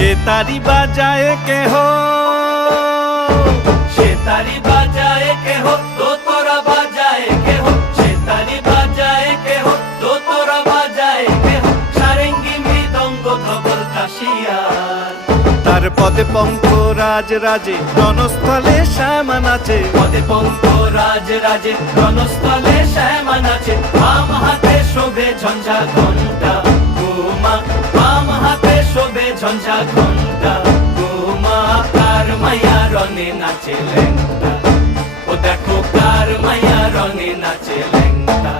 সে তারি বাজায় কেহ, সে তারি বাজায় কেহ, দোতরা বাজায় কেহ, সে তারি বাজায় কেহ, দোতরা বাজায় কেহ, সারেঙ্গি মৃদঙ্গ ধবল কাশিয়ার। তার পদে পঙ্ক রাজ রাজে, রণস্থলে শ্যামা নাচে। পদে পঙ্ক রাজ রাজে, রণস্থলে শ্যামা নাচে। বাম হাতে শোভে ঝঞ্ঝা ঘণ্টা ঘুমা, বাম হাতে শোভে ঝঞ্ঝা ঘণ্টা ঘুমা। কার মায়া রনে নাচে ল্যাংটা, ও দেখো কার মায়া রনে নাচে ল্যাংটা।